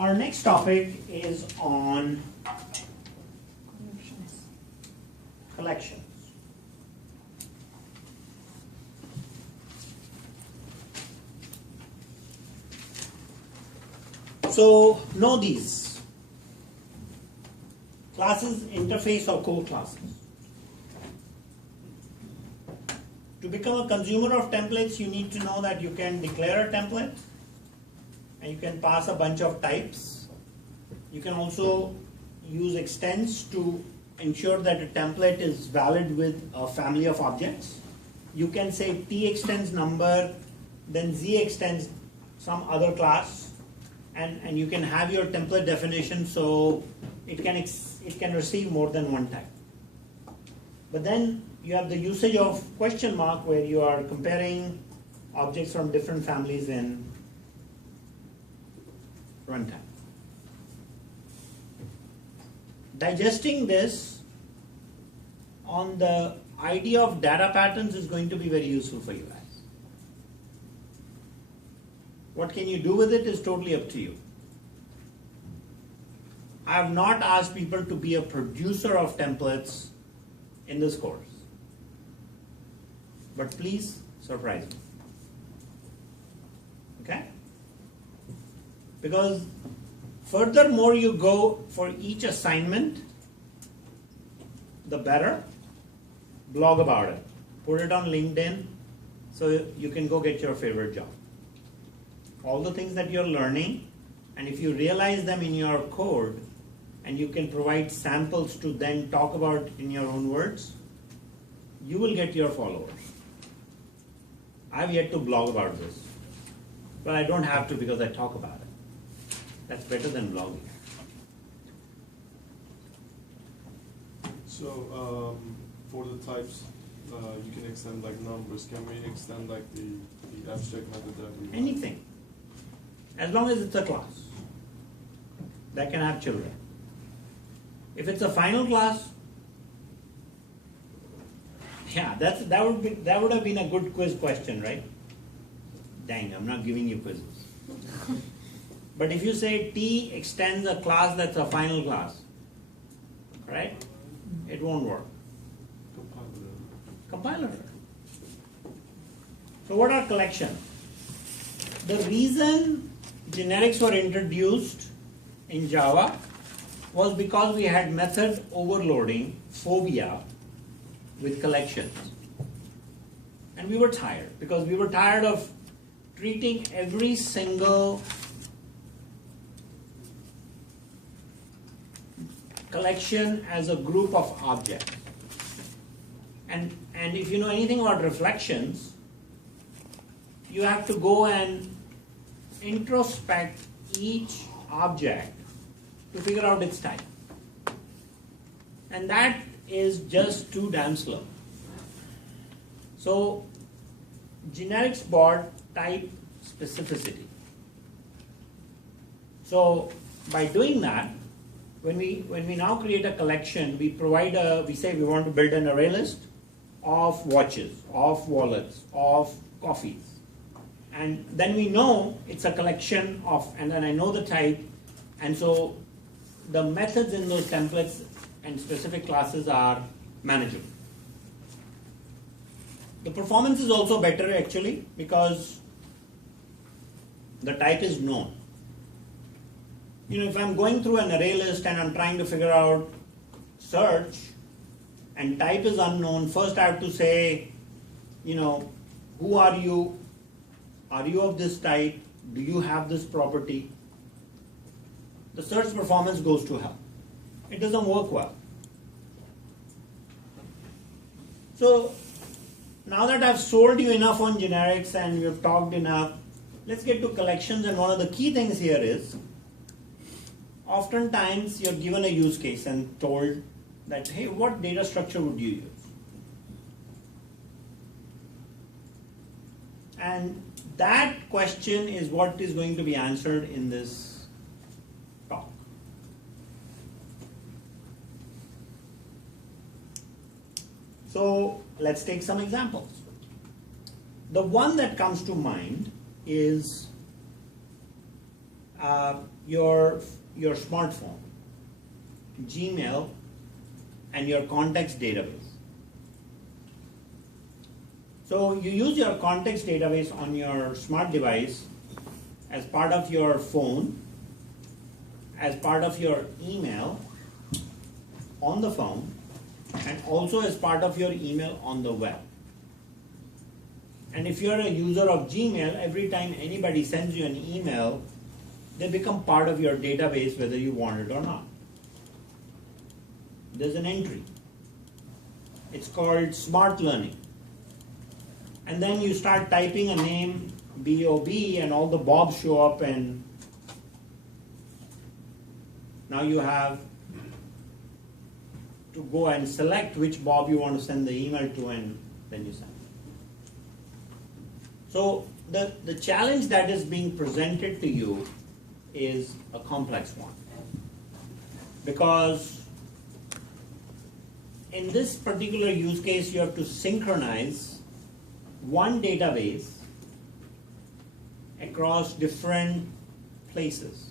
Our next topic is on collections. So know these. Classes, interface or core classes. To become a consumer of templates, you need to know that you can declare a template and you can pass a bunch of types. You can also use extends to ensure that a template is valid with a family of objects. You can say T extends number, then Z extends some other class, and you can have your template definition so it can receive more than one type. But then you have the usage of question mark where you are comparing objects from different families in runtime. Digesting this on the idea of data patterns is going to be very useful for you guys. What can you do with it is totally up to you. I have not asked people to be a producer of templates in this course, but please surprise me. Okay? Because furthermore you go for each assignment, the better. Blog about it. Put it on LinkedIn so you can go get your favorite job. All the things that you're learning, and if you realize them in your code and you can provide samples to then talk about it in your own words, you will get your followers. I've yet to blog about this, but I don't have to because I talk about it. That's better than blogging. So for the types, you can extend like numbers. Can we extend like the abstract method that we want? Anything. As long as it's a class that can have children. If it's a final class, yeah, that would have been a good quiz question, right? Dang, I'm not giving you quizzes. But if you say T extends a class that's a final class, right? It won't work. Compiler. So what are collections? The reason generics were introduced in Java was because we had method overloading phobia with collections. And we were tired because we were tired of treating every single collection as a group of objects. And if you know anything about reflections, you have to go and introspect each object to figure out its type. And that is just too damn slow. So generics brought type specificity. So by doing that, when we now create a collection, we say we want to build an array list of watches, of wallets, of coffees. And then we know it's a collection of, and then I know the type, and so the methods in those templates and specific classes are manageable. The performance is also better actually because the type is known. You know, if I'm going through an array list and I'm trying to figure out search and type is unknown, first I have to say, you know, who are you? Are you of this type? Do you have this property? The search performance goes to hell. It doesn't work well. So now that I've sold you enough on generics and we've talked enough, let's get to collections. And one of the key things here is, oftentimes you're given a use case and told that, hey, what data structure would you use? And that question is what is going to be answered in this talk. So let's take some examples. The one that comes to mind is your smartphone, Gmail, and your contacts database. So you use your contacts database on your smart device as part of your phone, as part of your email on the phone, and also as part of your email on the web. And if you're a user of Gmail, every time anybody sends you an email, they become part of your database whether you want it or not. There's an entry. It's called smart learning. And then you start typing a name, B-O-B, and all the Bobs show up, and now you have to go and select which Bob you want to send the email to, and then you send it. So the challenge that is being presented to you is a complex one. Because in this particular use case, you have to synchronize one database across different places.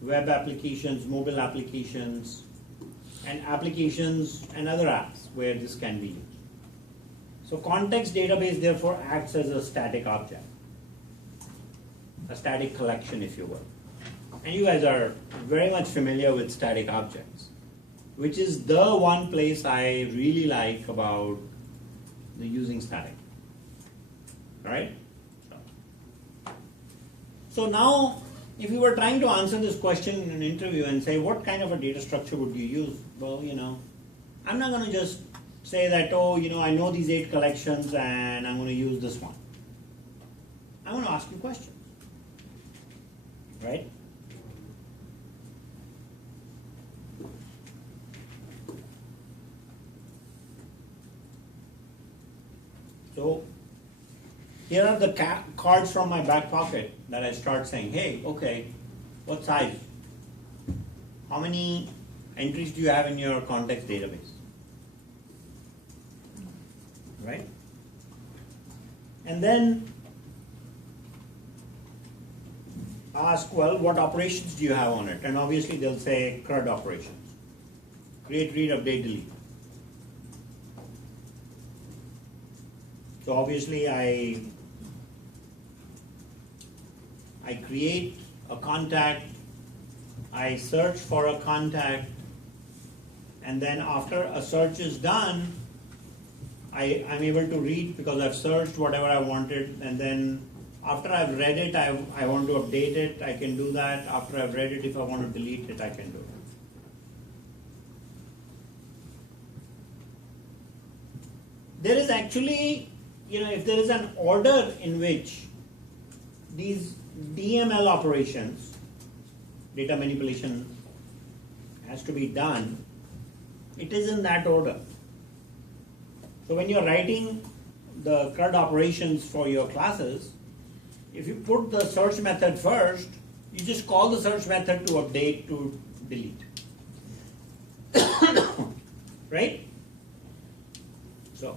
Web applications, mobile applications, and applications and other apps where this can be used. So context database therefore acts as a static object, a static collection, if you will. And you guys are very much familiar with static objects, which is the one place I really like about the using static. All right? So now, if you were trying to answer this question in an interview and say, what kind of a data structure would you use? Well, I'm not going to just say that, I know these 8 collections and I'm going to use this one. I'm going to ask you questions, right? So here are the cards from my back pocket that I start saying, hey, okay, what size? How many entries do you have in your context database? Right? And then ask, well, what operations do you have on it? And obviously they'll say CRUD operations. Create, read, update, delete. So obviously I create a contact, I search for a contact, and then after a search is done, I'm able to read because I've searched whatever I wanted, and then after I've read it, I want to update it, I can do that. After I've read it, if I want to delete it, I can do it. There is actually, if there is an order in which these DML operations, data manipulation, has to be done, it is in that order. So when you're writing the CRUD operations for your classes, if you put the search method first, you just call the search method to update, to delete. Right? So,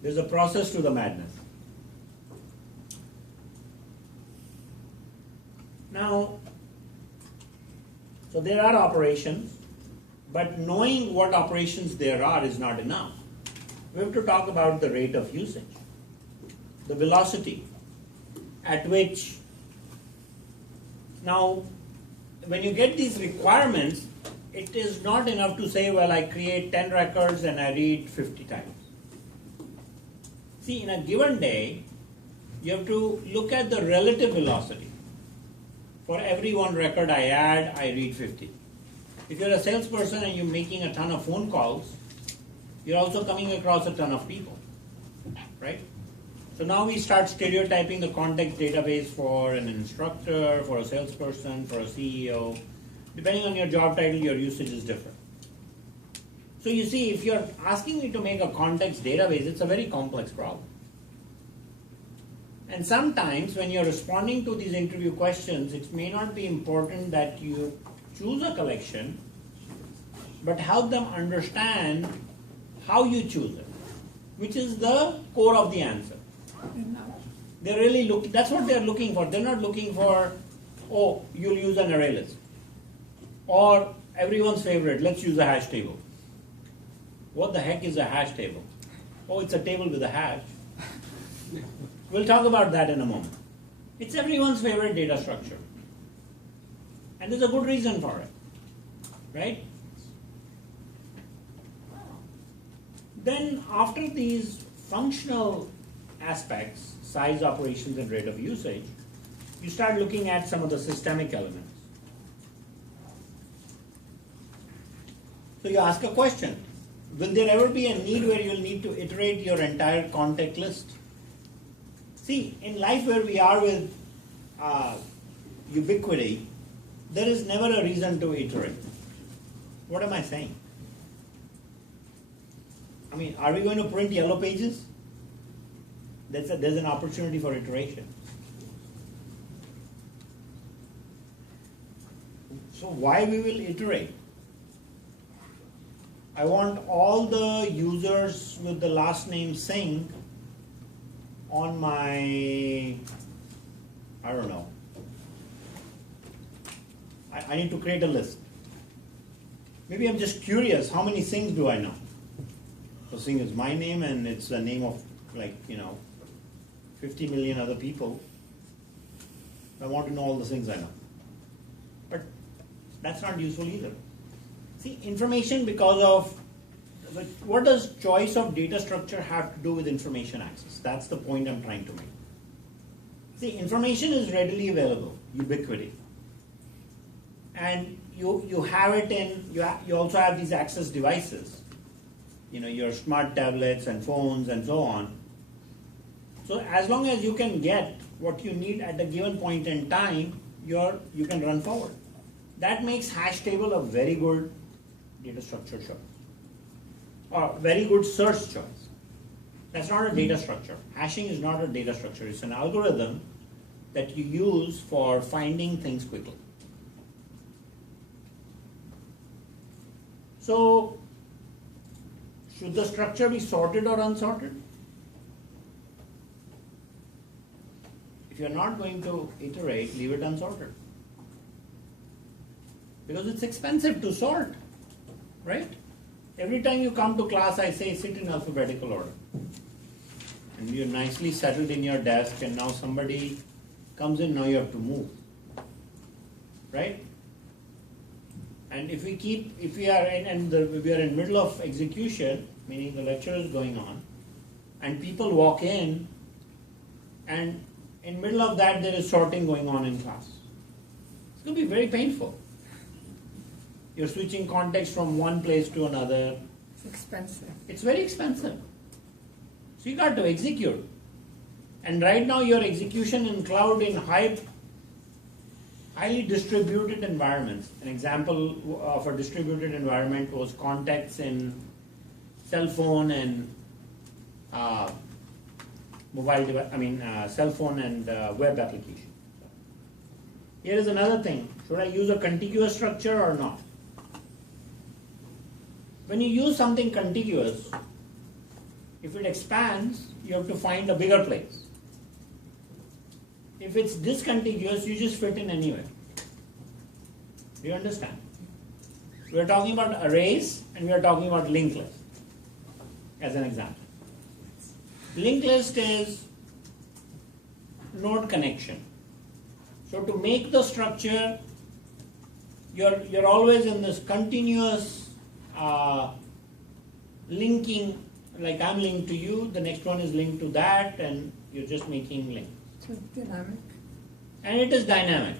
there's a process to the madness. Now, so there are operations, but knowing what operations there are is not enough. We have to talk about the rate of usage, the velocity at which. Now, when you get these requirements, it is not enough to say, well, I create 10 records and I read 50 times. See, in a given day, you have to look at the relative velocity. For every one record I add, I read 50. If you're a salesperson and you're making a ton of phone calls, you're also coming across a ton of people, right? So now we start stereotyping the context database for an instructor, for a salesperson, for a CEO. Depending on your job title, your usage is different. So you see, if you're asking me to make a context database, it's a very complex problem. And sometimes when you're responding to these interview questions, it may not be important that you choose a collection, but help them understand how you choose it, which is the core of the answer. They're really looking, that's what they're looking for. They're not looking for, oh, you'll use an array list. Or everyone's favorite, let's use a hash table. What the heck is a hash table? Oh, it's a table with a hash. We'll talk about that in a moment. It's everyone's favorite data structure. And there's a good reason for it, right? Then after these functional aspects, size, operations, and rate of usage, you start looking at some of the systemic elements. So you ask a question. Will there ever be a need where you'll need to iterate your entire contact list? See, in life where we are with ubiquity, there is never a reason to iterate. What am I saying? I mean, are we going to print yellow pages? There's an opportunity for iteration. So why we will iterate? I want all the users with the last name Singh on my, I don't know. I need to create a list. Maybe I'm just curious, how many Singhs do I know? So Singh is my name and it's the name of 50 million other people. I want to know all the Singhs I know. But that's not useful either. See, information because of, what does choice of data structure have to do with information access? That's the point I'm trying to make. See, information is readily available, ubiquity. And you have it in, you also have these access devices. Your smart tablets and phones and so on. So as long as you can get what you need at a given point in time, you can run forward. That makes hash table a very good data structure choice, or very good search choice. That's not a data structure. Hashing is not a data structure. It's an algorithm that you use for finding things quickly. So, should the structure be sorted or unsorted? If you're not going to iterate, leave it unsorted. Because it's expensive to sort, right? Every time you come to class, I say sit in alphabetical order. And you're nicely settled in your desk, and now somebody comes in, now you have to move, right? And if we are in middle of execution, meaning the lecture is going on, and people walk in, and in middle of that there is sorting going on in class. It's going to be very painful. You're switching context from one place to another. It's expensive. It's very expensive. So you got to execute. And right now your execution in cloud in highly distributed environments. An example of a distributed environment was contacts in cell phone and cell phone and web application. Here is another thing. Should I use a contiguous structure or not? When you use something contiguous, if it expands, you have to find a bigger place. If it's discontiguous, you just fit in anywhere. Do you understand? We are talking about arrays and we are talking about linked list as an example. Linked list is node connection. So to make the structure, you're always in this continuous linking, like I'm linked to you, the next one is linked to that, and you're just making links. So dynamic. And it is dynamic.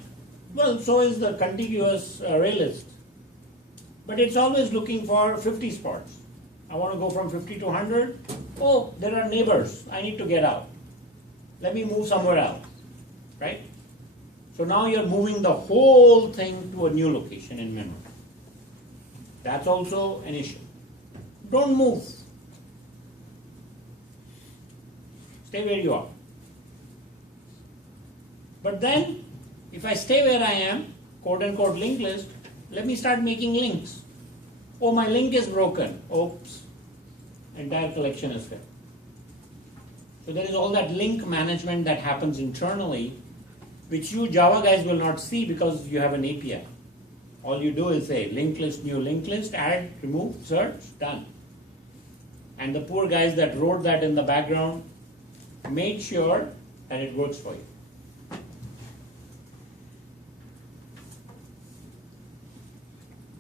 Well, so is the contiguous array list. But it's always looking for 50 spots. I want to go from 50 to 100. Oh, there are neighbors. I need to get out. Let me move somewhere else. Right? So now you're moving the whole thing to a new location in memory. That's also an issue. Don't move. Stay where you are. But then, if I stay where I am, quote unquote linked list, let me start making links. Oh, my link is broken. Oops. Entire collection is failed. So there is all that link management that happens internally, which you Java guys will not see because you have an API. All you do is say linked list, new linked list, add, remove, search, done. And the poor guys that wrote that in the background made sure that it works for you.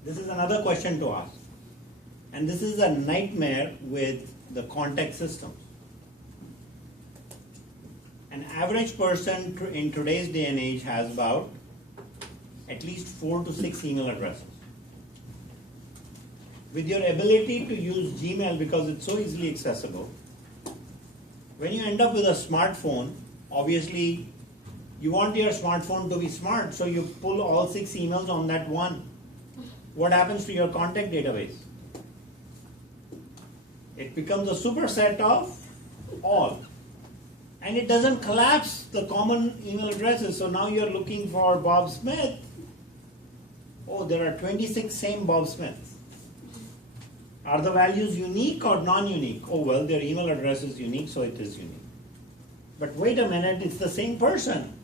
This is another question to ask. And this is a nightmare with the contact systems. An average person in today's day and age has about at least 4 to 6 email addresses. With your ability to use Gmail because it's so easily accessible, when you end up with a smartphone, obviously you want your smartphone to be smart, so you pull all 6 emails on that one. What happens to your contact database? It becomes a superset of all. And it doesn't collapse the common email addresses. So now you're looking for Bob Smith. Oh, there are 26 same Bob Smiths. Are the values unique or non-unique? Oh, well, their email address is unique, so it is unique. But wait a minute, it's the same person.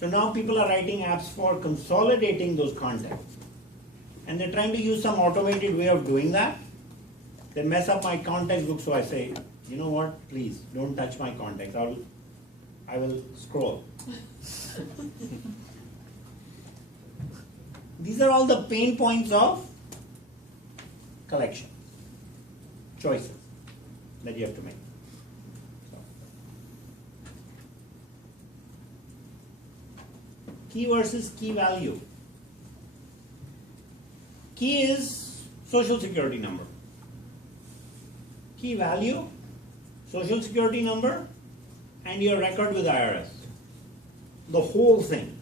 So now people are writing apps for consolidating those contacts. And they're trying to use some automated way of doing that. They mess up my contacts book, so I say, you know what, please, don't touch my contacts. I will scroll. These are all the pain points of collection, choices that you have to make. Key versus key value. Key is social security number. Key value, social security number, and your record with IRS. The whole thing.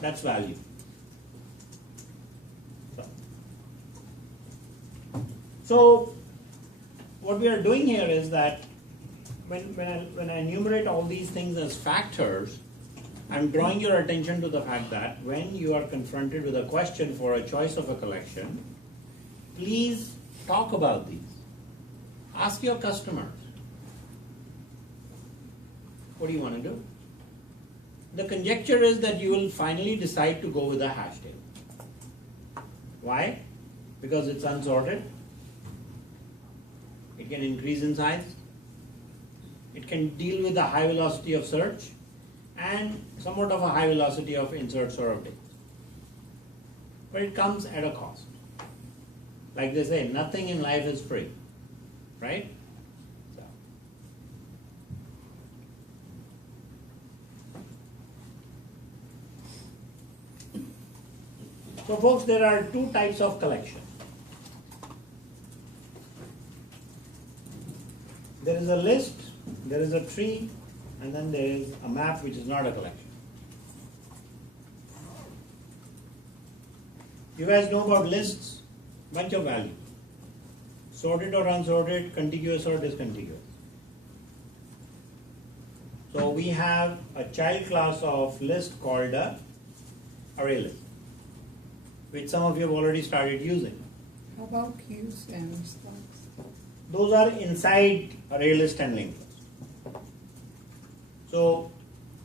That's value. So what we are doing here is that when I enumerate all these things as factors, I'm drawing your attention to the fact that when you are confronted with a question for a choice of a collection, please talk about these. Ask your customers, what do you want to do? The conjecture is that you will finally decide to go with a hash table. Why? Because it's unsorted. It can increase in size. It can deal with the high velocity of search and somewhat of a high velocity of inserts or updates. But it comes at a cost. Like they say, nothing in life is free, right? So folks, there are two types of collection. There is a list, there is a tree, and then there is a map which is not a collection. You guys know about lists? Bunch of values. Sorted or unsorted, contiguous or discontiguous. So we have a child class of list called a array list, which some of you have already started using. How about queues and stacks? Those are inside array list and linked list. So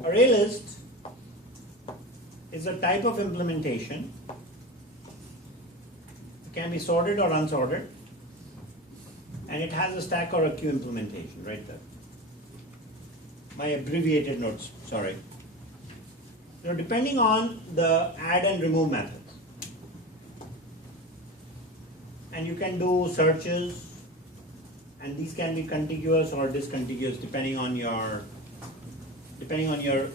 array list is a type of implementation. It can be sorted or unsorted, and it has a stack or a queue implementation right there. My abbreviated notes, sorry. So depending on the add and remove methods, and you can do searches, and these can be contiguous or discontiguous depending on your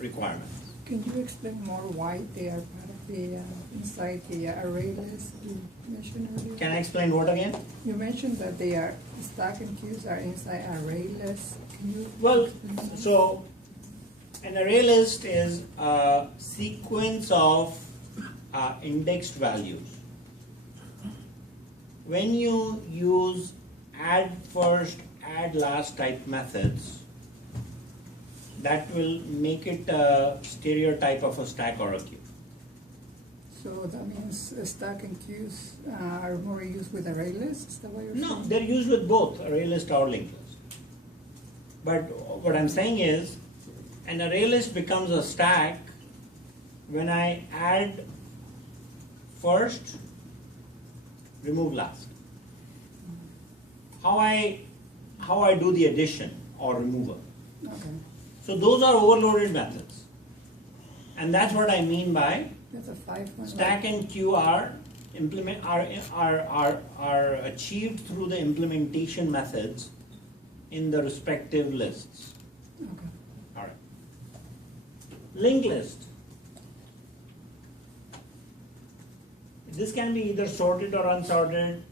requirements. Can you explain more why they are part of the inside the array list you mentioned earlier? Can I explain what again? You mentioned that they are stack and queues are inside array list. Can you? Well, so an array list is a sequence of indexed values. When you use add first, add last type methods, that will make it a stereotype of a stack or a queue. So that means stack and queues are more used with array lists? Is that what you're saying? No, they're used with both array list or linked list. But what I'm saying is, an array list becomes a stack when I add first, remove last. How I do the addition or removal. Okay. So those are overloaded methods. And that's what I mean by That's a 5 one. stack and queue are achieved through the implementation methods in the respective lists. Okay. All right. Linked list. This can be either sorted or unsorted.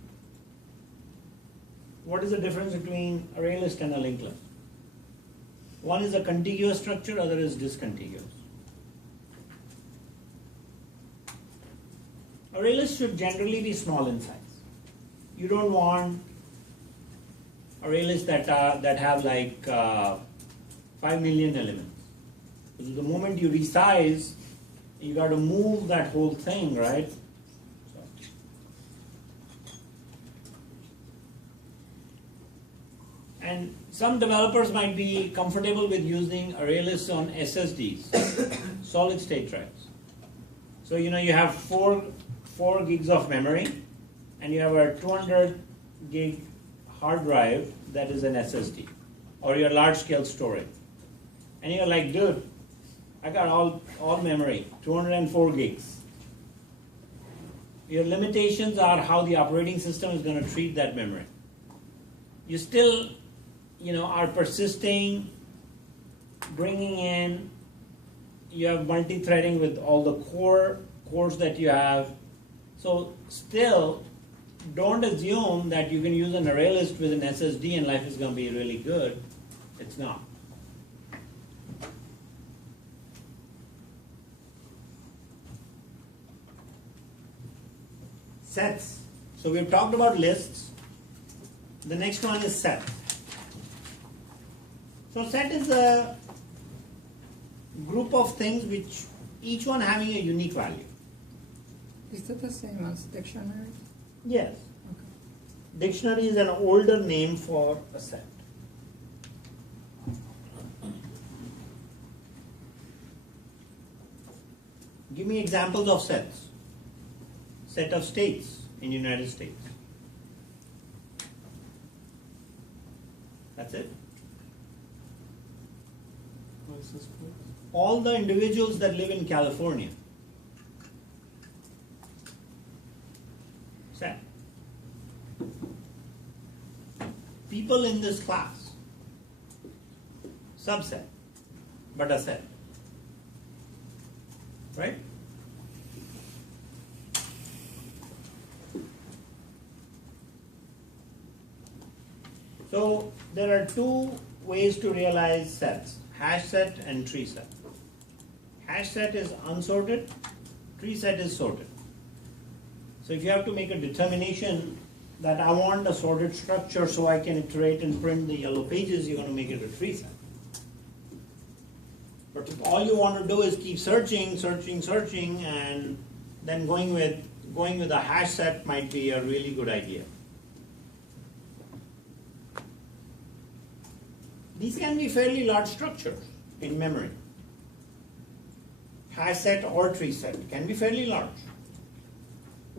What is the difference between array list and a linked list? One is a contiguous structure, other is discontiguous. Array list should generally be small in size. You don't want array lists that have like 5 million elements. So the moment you resize, you got to move that whole thing, right? And some developers might be comfortable with using array lists on SSDs, solid state drives. So you have 4 gigs of memory, and you have a 200 gig hard drive that is an SSD, or your large scale storage. And you're like, dude, I got all memory, 204 gigs. Your limitations are how the operating system is going to treat that memory. You still are persisting, bringing in, you have multi-threading with all the cores that you have. So still, don't assume that you can use an array list with an SSD and life is going to be really good. It's not. Sets. So we've talked about lists. The next one is set. So set is a group of things which each one having a unique value. Is it the same as dictionary? Yes. Okay. Dictionary is an older name for a set. Give me examples of sets. Set of states in United States. That's it. License plate. All the individuals that live in California. Set. People in this class. Subset. But a set. Right? So there are 2 ways to realize sets, hash set and tree set. Hash set is unsorted, tree set is sorted. So if you have to make a determination that I want a sorted structure so I can iterate and print the yellow pages, you're going to make it a tree set. But if all you want to do is keep searching, and then going with a hash set might be a really good idea. These can be fairly large structures in memory. Hash set or tree set can be fairly large.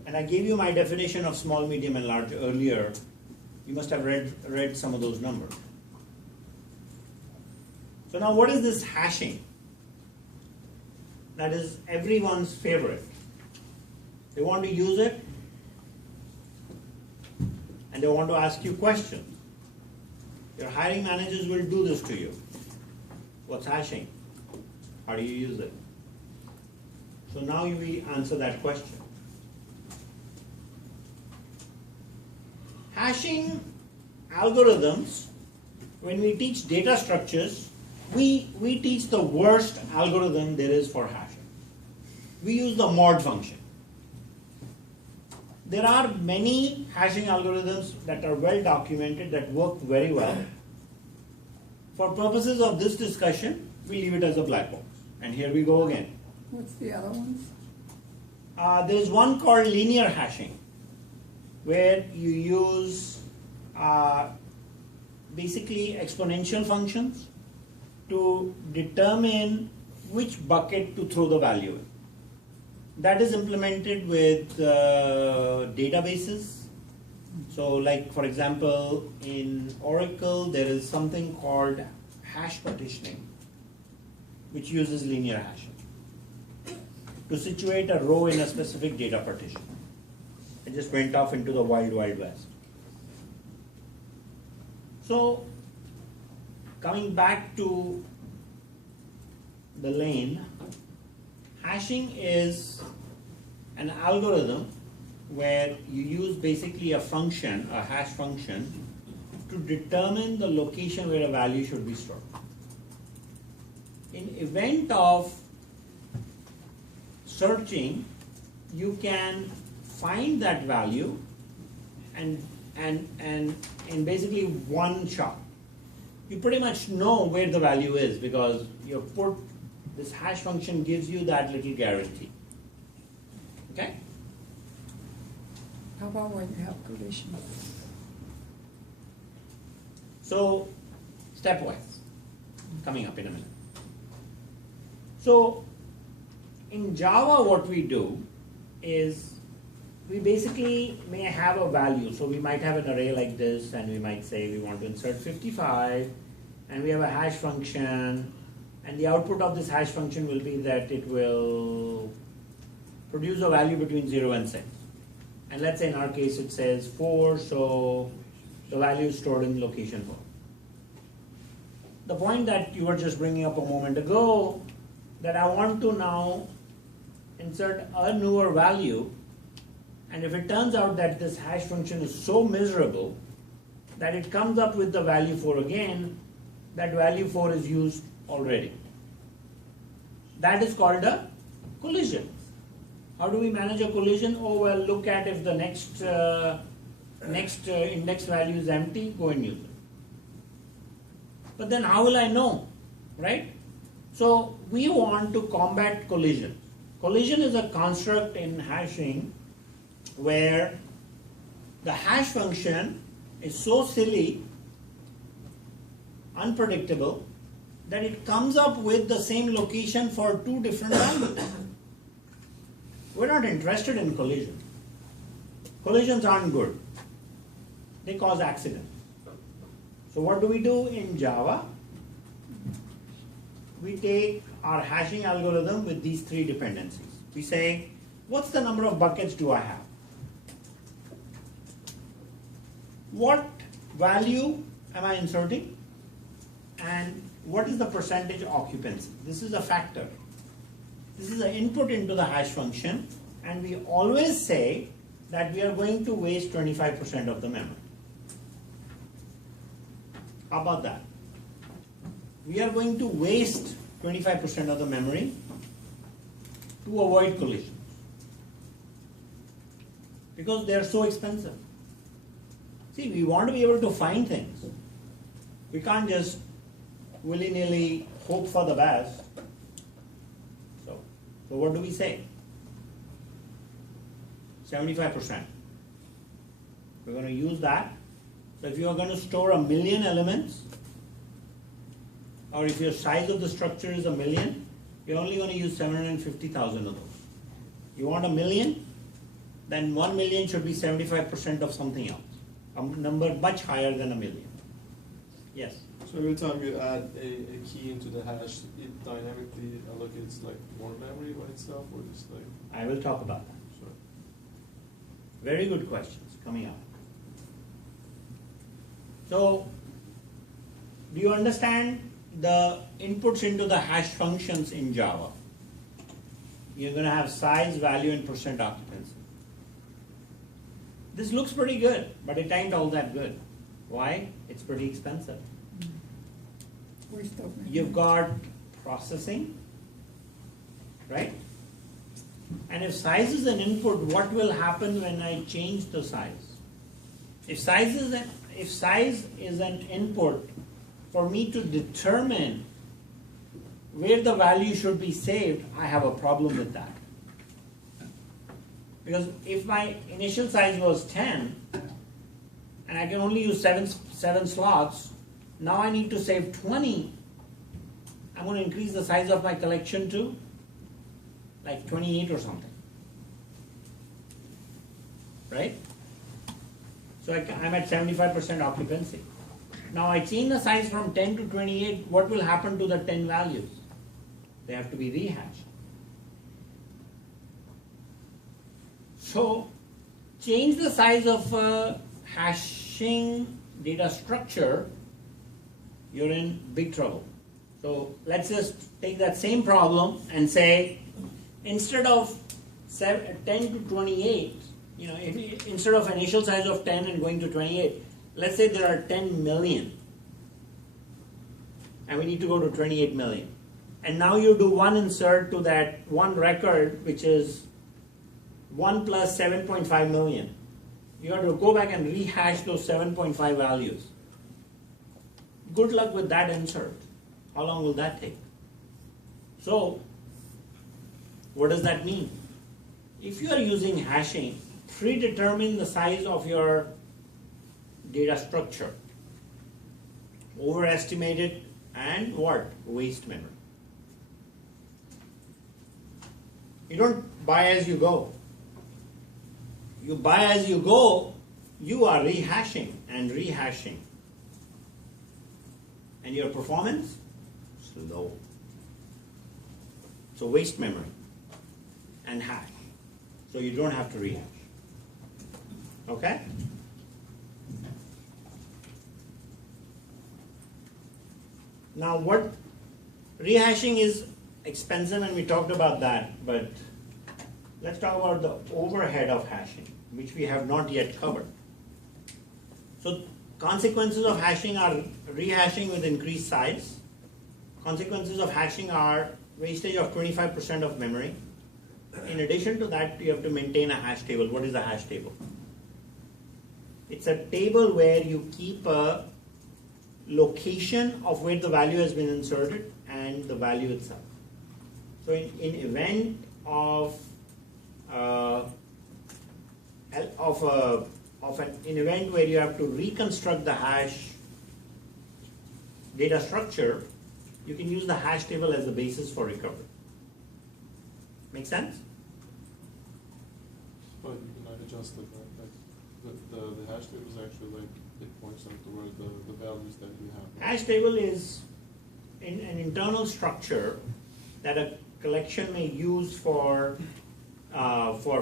And I gave you my definition of small, medium, and large earlier. You must have read some of those numbers. So now what is this hashing? That is everyone's favorite. They want to use it, and they want to ask you questions. Your hiring managers will do this to you. What's hashing? How do you use it? So now we answer that question. Hashing algorithms, when we teach data structures, we teach the worst algorithm there is for hashing. We use the mod function. There are many hashing algorithms that are well documented that work very well. For purposes of this discussion, we leave it as a black box. And here we go again. What's the other ones? There is one called linear hashing, where you use basically exponential functions to determine which bucket to throw the value in. That is implemented with databases. So like for example, in Oracle, there is something called hash partitioning, which uses linear hashing to situate a row in a specific data partition. It just went off into the wild, wild west. So coming back to the lane, hashing is an algorithm where you use basically a function, a hash function, to determine the location where a value should be stored. In event of searching, you can find that value and in basically one shot. You pretty much know where the value is because you put this hash function gives you that little guarantee. Okay? How about when you have collision? So, stepwise, coming up in a minute. So, in Java, what we do is we basically may have a value. So, we might have an array like this, and we might say we want to insert 55, and we have a hash function, and the output of this hash function will be that it will produce a value between 0 and 6. And let's say in our case it says 4, so the value is stored in location 4. The point that you were just bringing up a moment ago, that I want to now insert a newer value, and if it turns out that this hash function is so miserable that it comes up with the value 4 again, that value 4 is used already. That is called a collision. How do we manage a collision? Oh, well, look at if the next index value is empty, go and use it. But then how will I know, right? So we want to combat collision. Collision is a construct in hashing where the hash function is so silly, unpredictable, that it comes up with the same location for two different values. We're not interested in collision. Collisions aren't good. They cause accidents. So what do we do in Java? We take our hashing algorithm with these three dependencies. We say, what's the number of buckets do I have? What value am I inserting? And what is the percentage occupancy? This is a factor. This is an input into the hash function, and we always say that we are going to waste 25% of the memory. How about that? We are going to waste 25% of the memory to avoid collisions because they are so expensive. See, we want to be able to find things. We can't just willy-nilly hope for the best. So what do we say? 75%. We're going to use that. So if you are going to store 1 million elements, or if your size of the structure is 1 million, you're only going to use 750,000 of those. You want 1 million? Then 1 million should be 75% of something else. A number much higher than 1 million. Yes? So every time you add a key into the hash, it dynamically allocates like more memory by itself, or just like? I will talk about that. Sure. Very good questions coming up. So, do you understand the inputs into the hash functions in Java? You're going to have size, value, and percent occupancy. This looks pretty good, but it ain't all that good. Why? It's pretty expensive. You've got processing, right? And if size is an input, what will happen when I change the size? If size is an input for me to determine where the value should be saved, I have a problem with that. Because if my initial size was 10, and I can only use seven slots, now I need to save 20. I'm going to increase the size of my collection to like 28 or something. Right? So I'm at 75% occupancy. Now I change the size from 10 to 28. What will happen to the 10 values? They have to be rehashed. So change the size of a hashing data structure, you're in big trouble. So let's just take that same problem and say, instead of 10 to 28, instead of initial size of 10 and going to 28, let's say there are 10 million and we need to go to 28 million. And now you do one insert to that one record, which is 1 plus 7.5 million. You have to go back and rehash those 7.5 values. Good luck with that insert. How long will that take? So, what does that mean? If you are using hashing, predetermine the size of your data structure. Overestimate it and what? Waste memory. You don't buy as you go. You buy as you go, you are rehashing and rehashing. And your performance? Slow. So waste memory and hash. So you don't have to rehash. Okay? Now what rehashing is expensive, and we talked about that, but let's talk about the overhead of hashing, which we have not yet covered. So consequences of hashing are rehashing with increased size. Consequences of hashing are wastage of 25% of memory. In addition to that, you have to maintain a hash table. What is a hash table? It's a table where you keep a location of where the value has been inserted and the value itself. So in event of an event where you have to reconstruct the hash data structure, you can use the hash table as the basis for recovery. Make sense? But you cannot adjust it, right? Like the hash table is actually like it points out to where the values that you have. Hash table is an internal structure that a collection may use for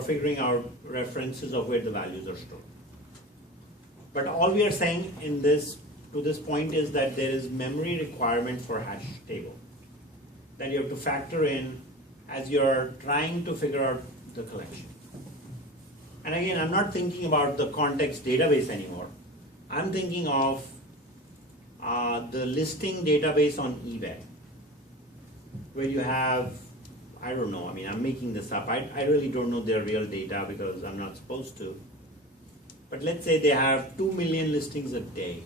figuring out references of where the values are stored. But all we are saying in this to this point is that there is memory requirement for hash table that you have to factor in as you're trying to figure out the collection. And again, I'm not thinking about the context database anymore. I'm thinking of the listing database on eBay, where you have, I don't know, I mean, I'm making this up. I really don't know their real data because I'm not supposed to. But let's say they have 2 million listings a day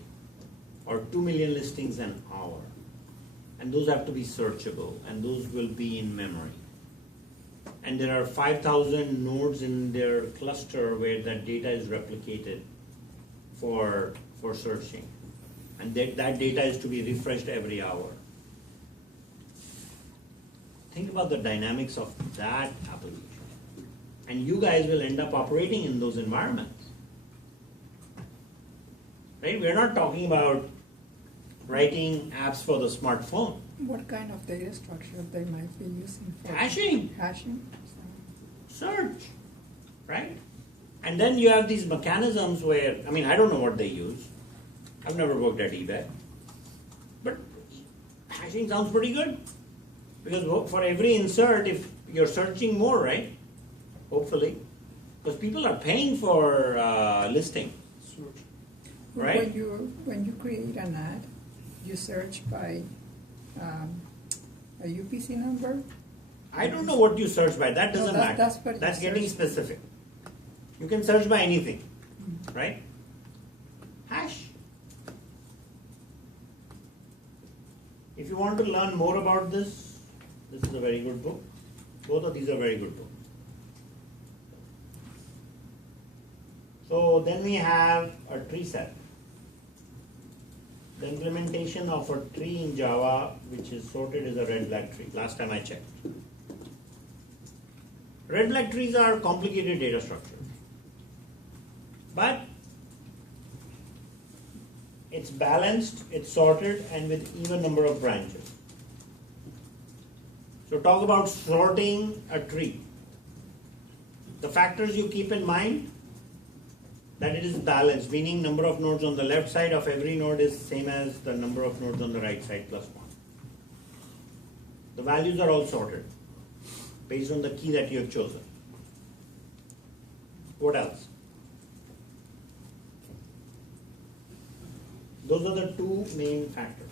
or 2 million listings an hour. And those have to be searchable and those will be in memory. And there are 5,000 nodes in their cluster where that data is replicated for searching. And that data is to be refreshed every hour. Think about the dynamics of that application. And you guys will end up operating in those environments. Right? We're not talking about writing apps for the smartphone. What kind of data structure they might be using for Hashing. hashing? Search. Right? And then you have these mechanisms where, I mean, I don't know what they use. I've never worked at eBay. But hashing sounds pretty good. Because for every insert, if you're searching more, right? Hopefully. Because people are paying for listing. Search. Right? When you create an ad, you search by a UPC number? I don't know what you search by. That doesn't No, matter. that's what you That's getting search. specific. You can search by anything, right? Hash. If you want to learn more about this is a very good book. Both of these are very good books. So then we have a tree set. The implementation of a tree in Java which is sorted is a red-black tree, last time I checked. Red-black trees are complicated data structures, but it's balanced, it's sorted, and with even number of branches. So talk about sorting a tree. The factors you keep in mind, that it is balanced, meaning number of nodes on the left side of every node is same as the number of nodes on the right side plus 1. The values are all sorted based on the key that you have chosen. What else? Those are the two main factors.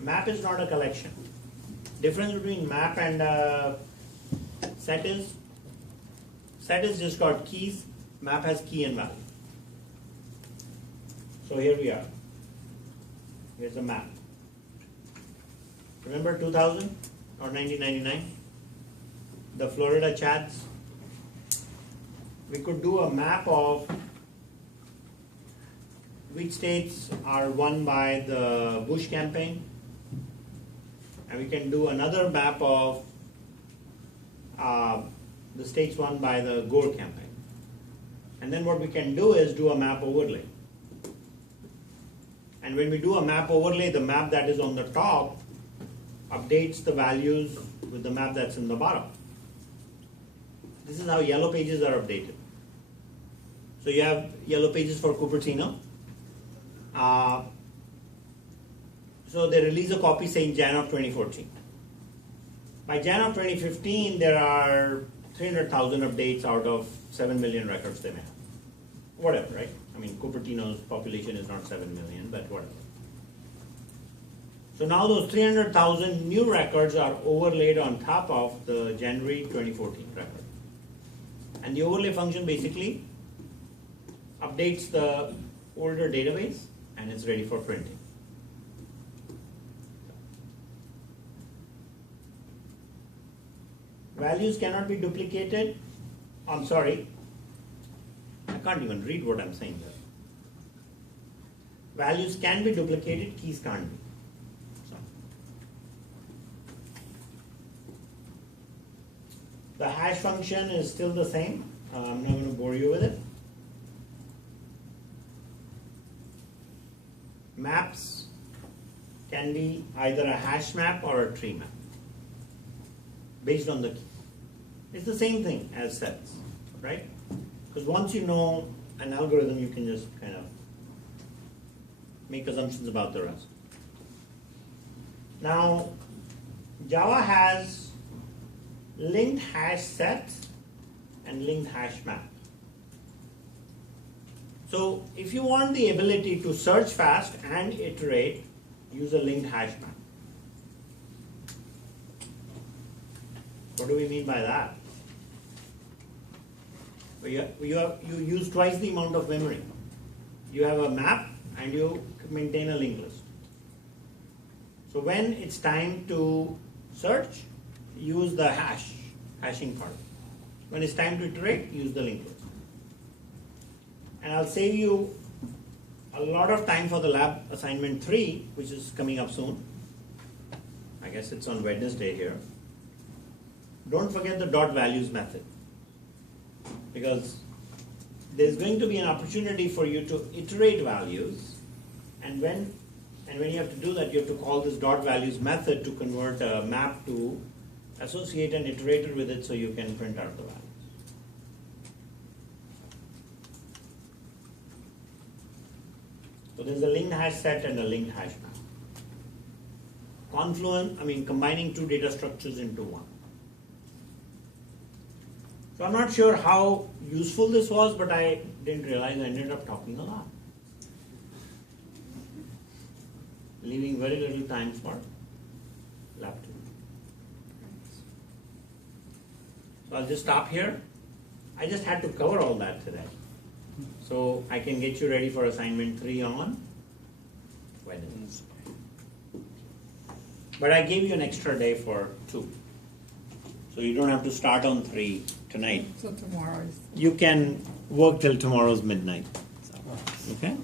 Map is not a collection. Difference between map and set is just got keys, map has key and value. So here we are. Here's a map. Remember 2000 or 1999? The Florida Chats? We could do a map of which states are won by the Bush campaign, and we can do another map of the states won by the Gore campaign. And then what we can do is do a map overlay. And when we do a map overlay, the map that is on the top updates the values with the map that's in the bottom. This is how yellow pages are updated. So you have yellow pages for Cupertino. So they release a copy saying Jan of 2014. By Jan of 2015, there are 300,000 updates out of 7 million records they may have. Whatever, right? I mean, Cupertino's population is not 7 million, but whatever. So now those 300,000 new records are overlaid on top of the January 2014 record. And the overlay function basically updates the older database and it's ready for printing. Values cannot be duplicated. I'm sorry, I can't even read what I'm saying there. Values can be duplicated, keys can't be. So, the hash function is still the same. I'm not going to bore you with it. Maps can be either a hash map or a tree map based on the key. It's the same thing as sets, right? Because once you know an algorithm, you can just kind of make assumptions about the rest. Now, Java has linked hash set and linked hash map. So if you want the ability to search fast and iterate, use a linked hash map. What do we mean by that? You use twice the amount of memory. You have a map and you maintain a linked list. So when it's time to search, use the hashing part. When it's time to iterate, use the linked list. And I'll save you a lot of time for the lab assignment 3, which is coming up soon. I guess it's on Wednesday here. Don't forget the dot values method, because there's going to be an opportunity for you to iterate values, and when you have to do that, you have to call this dot values method to convert a map to associate an iterator with it so you can print out the values. So there's a linked hash set and a linked hash map. Combining two data structures into one. So I'm not sure how useful this was, but I didn't realize I ended up talking a lot. Leaving very little time for lab 2. So I'll just stop here. I just had to cover all that today. So I can get you ready for assignment 3 on Wednesday. But I gave you an extra day for 2. So So you don't have to start on 3 tonight. So tomorrow is. You can work till tomorrow's midnight. So, okay?